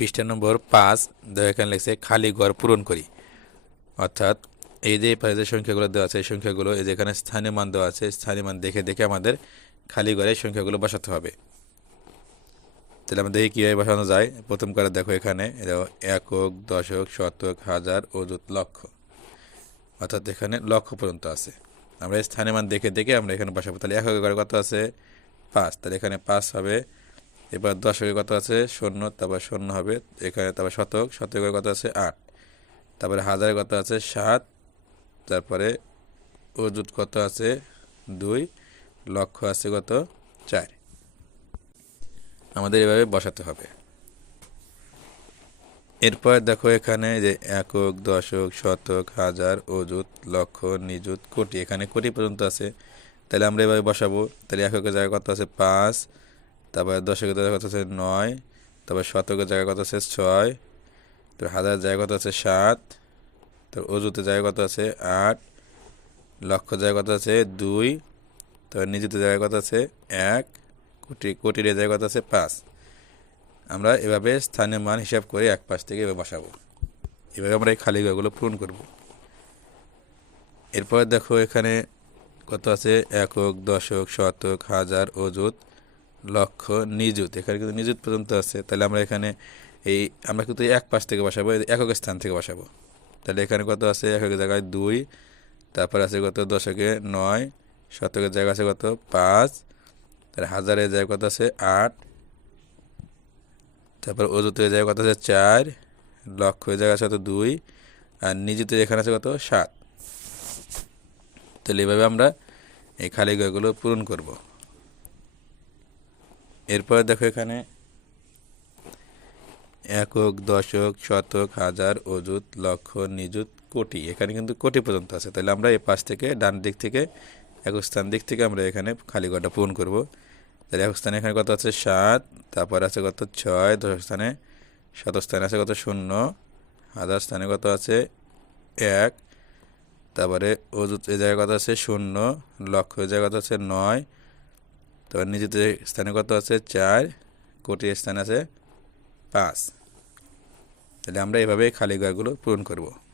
পৃষ্ঠা নম্বর পাঁচ এখানে লিখছে, খালি ঘর পূরণ করি। অর্থাৎ এই যে যে সংখ্যাগুলো দেওয়া আছে, এই সংখ্যাগুলো, এই যে এখানে স্থানীয় মান দেওয়া আছে, স্থানীয় মান দেখে দেখে আমাদের খালি ঘরে সংখ্যাগুলো বসাতে হবে। তাহলে আমরা দেখি কীভাবে বসানো যায়? প্রথম করে দেখো এখানে একক, দশক, শতক, হাজার, অযুত, লক্ষ। অর্থাৎ এখানে লক্ষ পর্যন্ত আছে। আমরা স্থানীয় মান দেখে দেখে আমরা এখানে বসাবো। তাহলে একক ঘরে কত আছে? পাঁচ। তাহলে এখানে পাঁচ হবে এবার দশকে কত আছে? শূন্য, তারপর শূন্য হবে। এখানে তারপর শতক, শতকের কত আছে? আট। তারপরে হাজারে কত আছে? সাত। তারপরে অযুত কত আছে? দুই। লক্ষ আছে কত? চার। আমাদের এভাবে বসাতে হবে। এরপর দেখো এখানে যে একক, দশক, শতক, হাজার, অযুত, লক্ষ, নিযুত, কোটি। এখানে কোটি পর্যন্ত আছে। তাহলে আমরা এভাবে বসাবো। তাহলে এককের জায়গায় কত আছে? পাঁচ। তারপর দশকের জায়গায় কত আছে? নয়। তারপর শতকের জায়গা কত আছে? ছয়। তারপর হাজার জায়গা কত আছে? সাত। তারপর অযুতের জায়গা কত আছে? আট। লক্ষ জায়গা কত আছে? দুই। তারপর নিযুতের জায়গায় কত আছে? এক। কোটি, কোটির জায়গা কত আছে? পাঁচ। আমরা এভাবে স্থানীয় মান হিসাব করে এক পাশ থেকে এভাবে বসাবো। এভাবে আমরা এই খালি ঘরগুলো পূরণ করব। এরপর দেখো এখানে কত আছে? একক, দশক, শতক, হাজার, অযুত। লক্ষ নিযুত। এখানে কিন্তু নিযুত পর্যন্ত আছে। তাহলে আমরা এখানে এই, আমরা কিন্তু এক পাশ থেকে বসাবো একক স্থান থেকে বসাবো। তাহলে এখানে কত আছে? একক জায়গায় দুই, তারপর আছে কত? দশকে নয় শতকের জায়গা আছে কত? পাঁচ তার হাজারের জায়গা কত আছে? আট, তারপর অযুতের জায়গা কত আছে? চার লক্ষের জায়গা আছে কত? দুই, আর নিযুতের এখানে আছে কত? সাত। তাহলে এইভাবে আমরা এই খালি ঘরগুলো পূরণ করব। এরপরে দেখো এখানে একক, দশক, শতক, হাজার, অযুত, লক্ষ, নিযুত, কোটি। এখানে কিন্তু কোটি পর্যন্ত আছে। তাহলে আমরা এই পাশ থেকে ডান দিক থেকে এক স্থান দিক থেকে আমরা এখানে খালি ঘরটা পূরণ করব। তাহলে এক স্থানে এখানে কত আছে? সাত। তারপর আছে কত? ছয়। দশ স্থানে শত স্থানে আছে কত? শূন্য। হাজার স্থানে কত আছে? এক। তারপরে অযুত এ জায়গায় কত আছে? শূন্য। লক্ষ এই জায়গায় কত আছে? নয়। তারপর নিজেদের স্থানে কত আছে? চার কোটি স্থানে আছে পাঁচ। তাহলে আমরা এভাবে খালি ঘরগুলো পূরণ করব।